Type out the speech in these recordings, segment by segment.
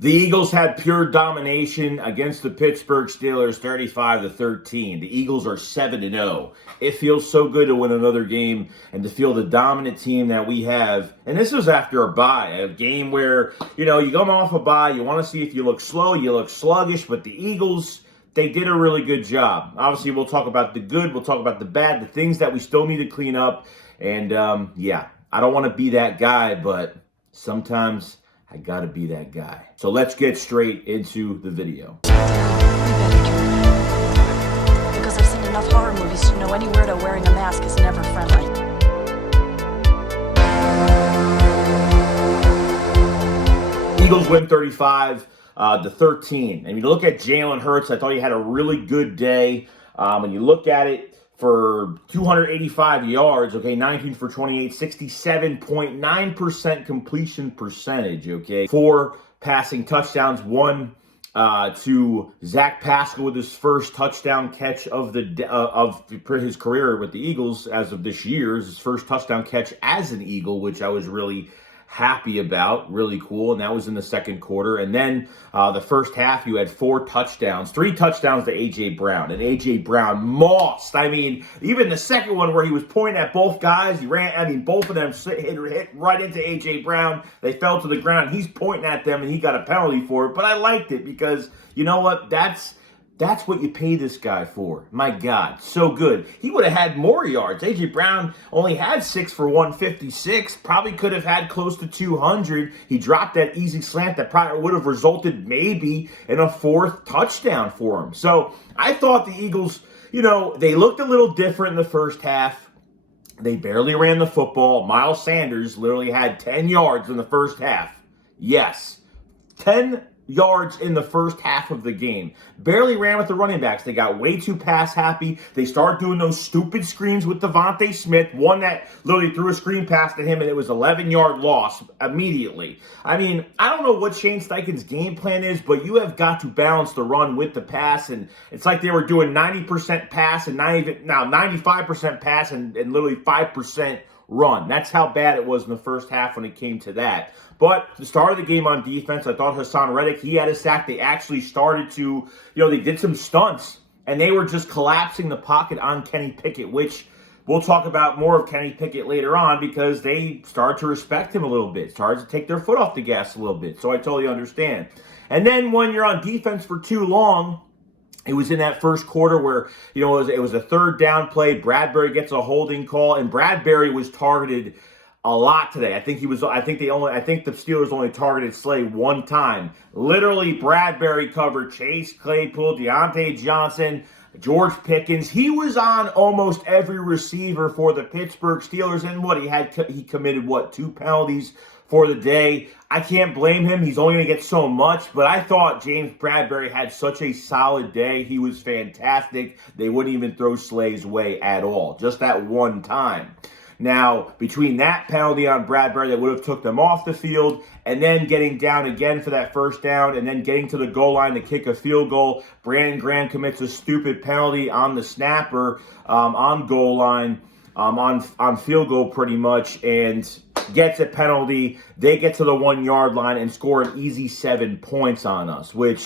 The Eagles had pure domination against the Pittsburgh Steelers 35-13. The Eagles are 7-0. It feels so good to win another game and to feel the dominant team that we have. And this was after a bye, a game where, you come off a bye, you want to see if you look slow, you look sluggish, but the Eagles, they did a really good job. Obviously, we'll talk about the good, we'll talk about the bad, the things that we still need to clean up. And, I don't want to be that guy, but sometimes I gotta be that guy. So let's get straight into the video. We better turn. Because I've seen enough horror movies to know any weirdo wearing a mask is never friendly. Eagles win 35-13. And you look at Jalen Hurts, I thought he had a really good day. When you look at it, for 285 yards, 19 for 28, 67.9% completion percentage, 4 passing touchdowns, 1 to Zach Pascal with his first touchdown catch of his career with the Eagles as of this year. His first touchdown catch as an Eagle, which I was really happy about, really cool, and that was in the second quarter. And then the first half, you had 4 touchdowns, 3 touchdowns to A.J. Brown, and A.J. Brown mossed. I mean, even the second one where he was pointing at both guys, both of them hit right into A.J. Brown. They fell to the ground. He's pointing at them, and he got a penalty for it, but I liked it because, you know what, that's what you pay this guy for. My God, so good. He would have had more yards. A.J. Brown only had 6 for 156. Probably could have had close to 200. He dropped that easy slant that probably would have resulted maybe in a 4th touchdown for him. So I thought the Eagles, they looked a little different in the first half. They barely ran the football. Miles Sanders literally had 10 yards in the first half. Yes, 10 yards in the first half of the game. Barely ran with the running backs. They got way too pass happy. They started doing those stupid screens with Devontae Smith. One that literally threw a screen pass to him, and it was 11-yard loss immediately. I mean, I don't know what Shane Steichen's game plan is, but you have got to balance the run with the pass. And it's like they were doing 90% pass and 95% pass and literally 5% run. That's how bad it was in the first half when it came to that. But the start of the game on defense, I thought Hassan Reddick, he had a sack. They actually started to, they did some stunts, and they were just collapsing the pocket on Kenny Pickett, which we'll talk about more of Kenny Pickett later on because they started to respect him a little bit, started to take their foot off the gas a little bit. So I totally understand. And then when you're on defense for too long, it was in that first quarter where, it was a 3rd down play. Bradbury gets a holding call, and Bradbury was targeted a lot today. I think the Steelers only targeted Slay 1 time. Literally, Bradbury covered Chase Claypool, Deontay Johnson, George Pickens. He was on almost every receiver for the Pittsburgh Steelers, and he committed 2 penalties for the day. I can't blame him. He's only going to get so much, but I thought James Bradbury had such a solid day. He was fantastic. They wouldn't even throw Slay's way at all, just that 1 time. Now, between that penalty on Bradbury that would have took them off the field and then getting down again for that first down and then getting to the goal line to kick a field goal, Brandon Graham commits a stupid penalty on the snapper on goal line, on field goal pretty much, and gets a penalty. They get to the 1-yard line and score an easy 7 points on us, which,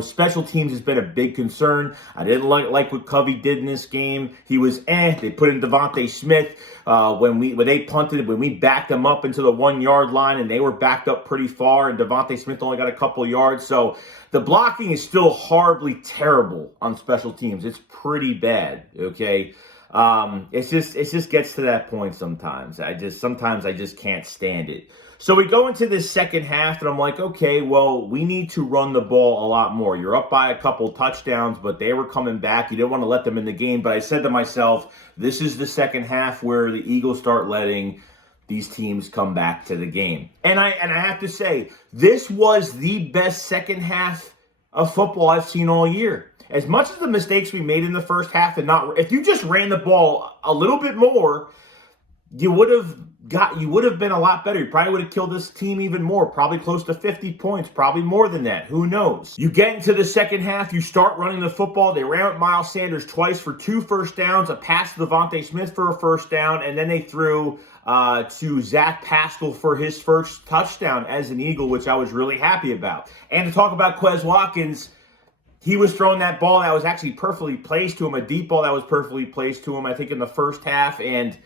special teams has been a big concern. I didn't like what Covey did in this game. He was They put in Devontae Smith when they punted, when we backed them up into the 1-yard line, and they were backed up pretty far, and Devontae Smith only got a couple yards. So the blocking is still horribly terrible on special teams. It's pretty bad, okay? It just gets to that point sometimes. Sometimes I just can't stand it. So we go into this second half, and I'm like, okay, well, we need to run the ball a lot more. You're up by a couple touchdowns, but they were coming back. You didn't want to let them in the game. But I said to myself, this is the second half where the Eagles start letting these teams come back to the game. And I have to say, this was the best second half of football I've seen all year. As much as the mistakes we made in the first half, if you just ran the ball a little bit more, you would have been a lot better. You probably would have killed this team even more, probably close to 50 points, probably more than that. Who knows? You get into the second half, you start running the football. They ran with Miles Sanders twice for 2 first downs, a pass to Devontae Smith for a first down, and then they threw to Zach Pascal for his first touchdown as an Eagle, which I was really happy about. And to talk about Quez Watkins, he was throwing that ball that was actually perfectly placed to him, a deep ball that was perfectly placed to him, I think, in the first half, and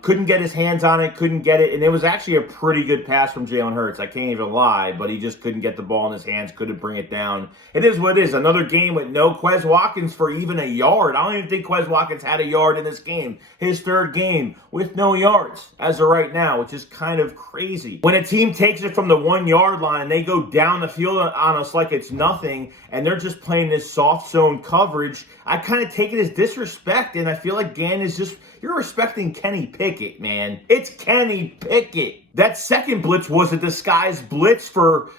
couldn't get his hands on it, couldn't get it, and it was actually a pretty good pass from Jalen Hurts. I can't even lie, but he just couldn't get the ball in his hands, couldn't bring it down. It is what it is. Another game with no Quez Watkins for even a yard. I don't even think Quez Watkins had a yard in this game. His third game with no yards as of right now, which is kind of crazy. When a team takes it from the 1-yard line and they go down the field on us like it's nothing, and they're just playing this soft zone coverage, I kind of take it as disrespect, and I feel like Gann is just... You're respecting Kenny Pickett, man. It's Kenny Pickett. That second blitz was a disguised blitz for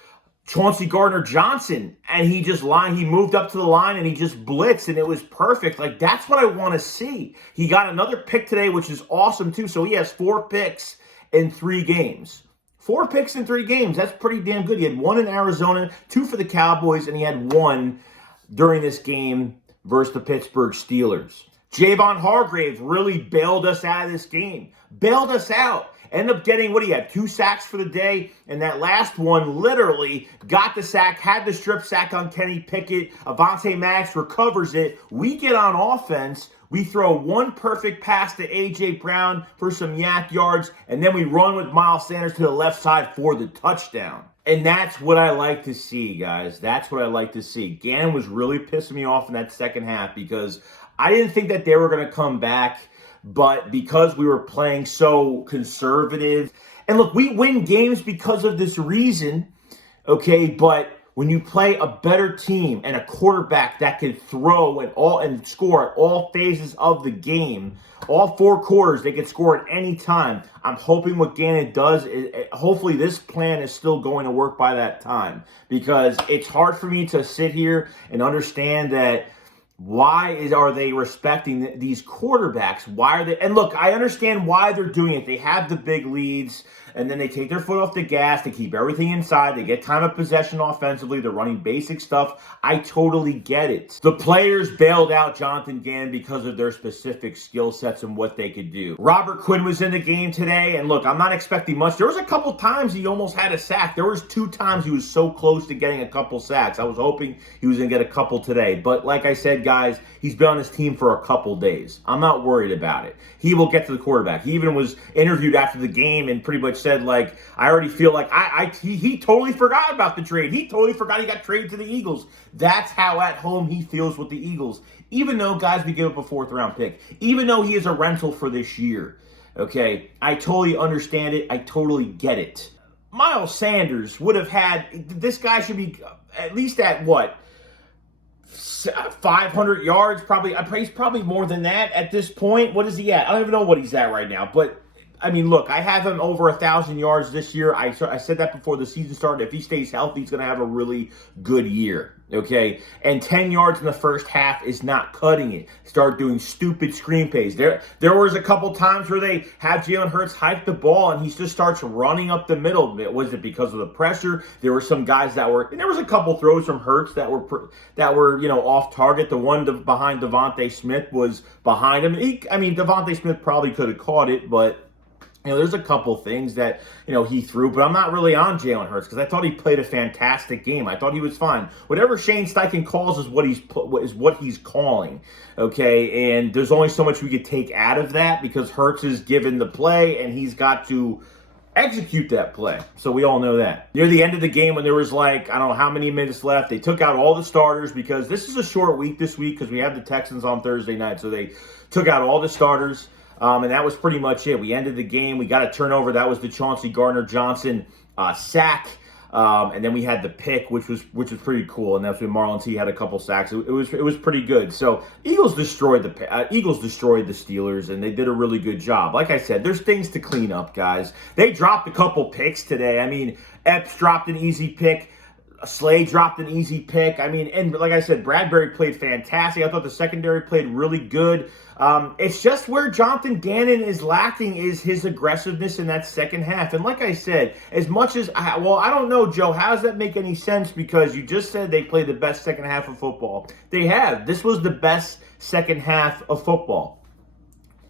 Chauncey Gardner-Johnson. And he moved up to the line and he just blitzed, and it was perfect. Like, that's what I want to see. He got another pick today, which is awesome, too. So he has 4 picks in 3 games. 4 picks in 3 games. That's pretty damn good. He had 1 in Arizona, 2 for the Cowboys, and he had 1 during this game versus the Pittsburgh Steelers. Javon Hargrave really bailed us out of this game. Bailed us out. Ended up getting, 2 sacks for the day. And that last one literally got the sack, had the strip sack on Kenny Pickett. Avonte Maddox recovers it. We get on offense. We throw 1 perfect pass to A.J. Brown for some yak yards. And then we run with Miles Sanders to the left side for the touchdown. And that's what I like to see, guys. That's what I like to see. Gann was really pissing me off in that second half because I didn't think that they were going to come back, but because we were playing so conservative. And look, we win games because of this reason, okay? But when you play a better team and a quarterback that can throw and score at all phases of the game, all 4 quarters, they can score at any time. I'm hoping what Gannon does is, hopefully this plan is still going to work by that time, because it's hard for me to sit here and understand that are they respecting these quarterbacks? Why are they? And look, I understand why they're doing it. They have the big leads, and then they take their foot off the gas. They keep everything inside. They get time of possession offensively. They're running basic stuff. I totally get it. The players bailed out Jonathan Gannon because of their specific skill sets and what they could do. Robert Quinn was in the game today, and look, I'm not expecting much. There was a couple times he almost had a sack. There was 2 times he was so close to getting a couple sacks. I was hoping he was going to get a couple today. But like I said, guys, he's been on this team for a couple days. I'm not worried about it. He will get to the quarterback. He even was interviewed after the game and pretty much said, like, I already feel like he totally forgot about the trade. He totally forgot he got traded to the Eagles. That's how at home he feels with the Eagles. Even though, guys, we give up a 4th-round pick. Even though he is a rental for this year. Okay? I totally understand it. I totally get it. Miles Sanders would have had... This guy should be at least at, 500 yards? Probably. He's probably more than that at this point. What is he at? I don't even know what he's at right now. But, I mean, look, I have him over 1,000 yards this year. I said that before the season started. If he stays healthy, he's going to have a really good year. Okay? And 10 yards in the first half is not cutting it. Start doing stupid screen plays. There was a couple times where they have Jalen Hurts hike the ball and he just starts running up the middle. Was it because of the pressure? There were some guys that were, and there was a couple throws from Hurts that were off target. The one behind Devontae Smith was behind him. Devontae Smith probably could have caught it, but there's a couple things that, he threw, but I'm not really on Jalen Hurts because I thought he played a fantastic game. I thought he was fine. Whatever Shane Steichen calls is what he's calling, okay? And there's only so much we could take out of that because Hurts is given the play and he's got to execute that play. So we all know that. Near the end of the game when there was I don't know how many minutes left, they took out all the starters because this is a short week this week because we have the Texans on Thursday night. So they took out all the starters. And that was pretty much it. We ended the game. We got a turnover. That was the Chauncey Gardner-Johnson sack. And then we had the pick, which was pretty cool. And that's when Marlon T had a couple sacks. It was pretty good. So Eagles destroyed the Steelers, and they did a really good job. Like I said, there's things to clean up, guys. They dropped a couple picks today. I mean, Epps dropped an easy pick. Slay dropped an easy pick. I mean, and like I said, Bradbury played fantastic. I thought the secondary played really good. It's just where Jonathan Gannon is lacking is his aggressiveness in that second half. And like I said, as much as, I don't know, Joe, how does that make any sense? Because you just said they played the best second half of football. They have. This was the best second half of football.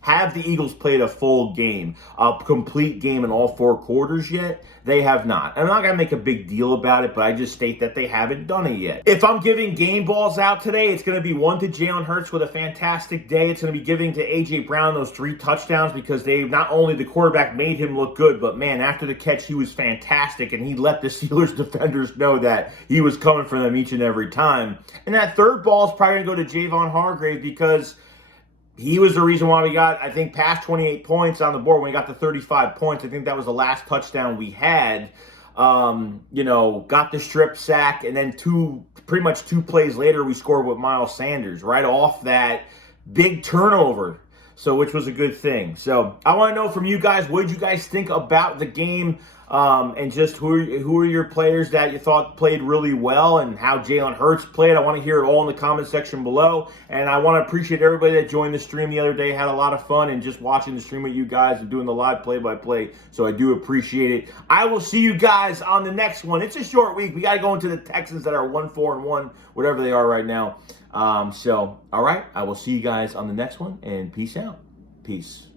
Have the Eagles played a full game, a complete game in all 4 quarters yet? They have not. I'm not going to make a big deal about it, but I just state that they haven't done it yet. If I'm giving game balls out today, it's going to be 1 to Jalen Hurts with a fantastic day. It's going to be giving to A.J. Brown those 3 touchdowns because they not only the quarterback made him look good, but man, after the catch, he was fantastic, and he let the Steelers defenders know that he was coming for them each and every time. And that third ball is probably going to go to Javon Hargrave because he was the reason why we got, I think, past 28 points on the board when we got to 35 points. I think that was the last touchdown we had. Got the strip sack, and then pretty much 2 plays later, we scored with Miles Sanders right off that big turnover. So, which was a good thing. So, I want to know from you guys, what did you guys think about the game? And just who are your players that you thought played really well and how Jalen Hurts played? I want to hear it all in the comment section below. And I want to appreciate everybody that joined the stream the other day. Had a lot of fun and just watching the stream with you guys and doing the live play-by-play. So I do appreciate it. I will see you guys on the next one. It's a short week. We got to go into the Texans that are 1-4-1, whatever they are right now. All right. I will see you guys on the next one, and peace out. Peace.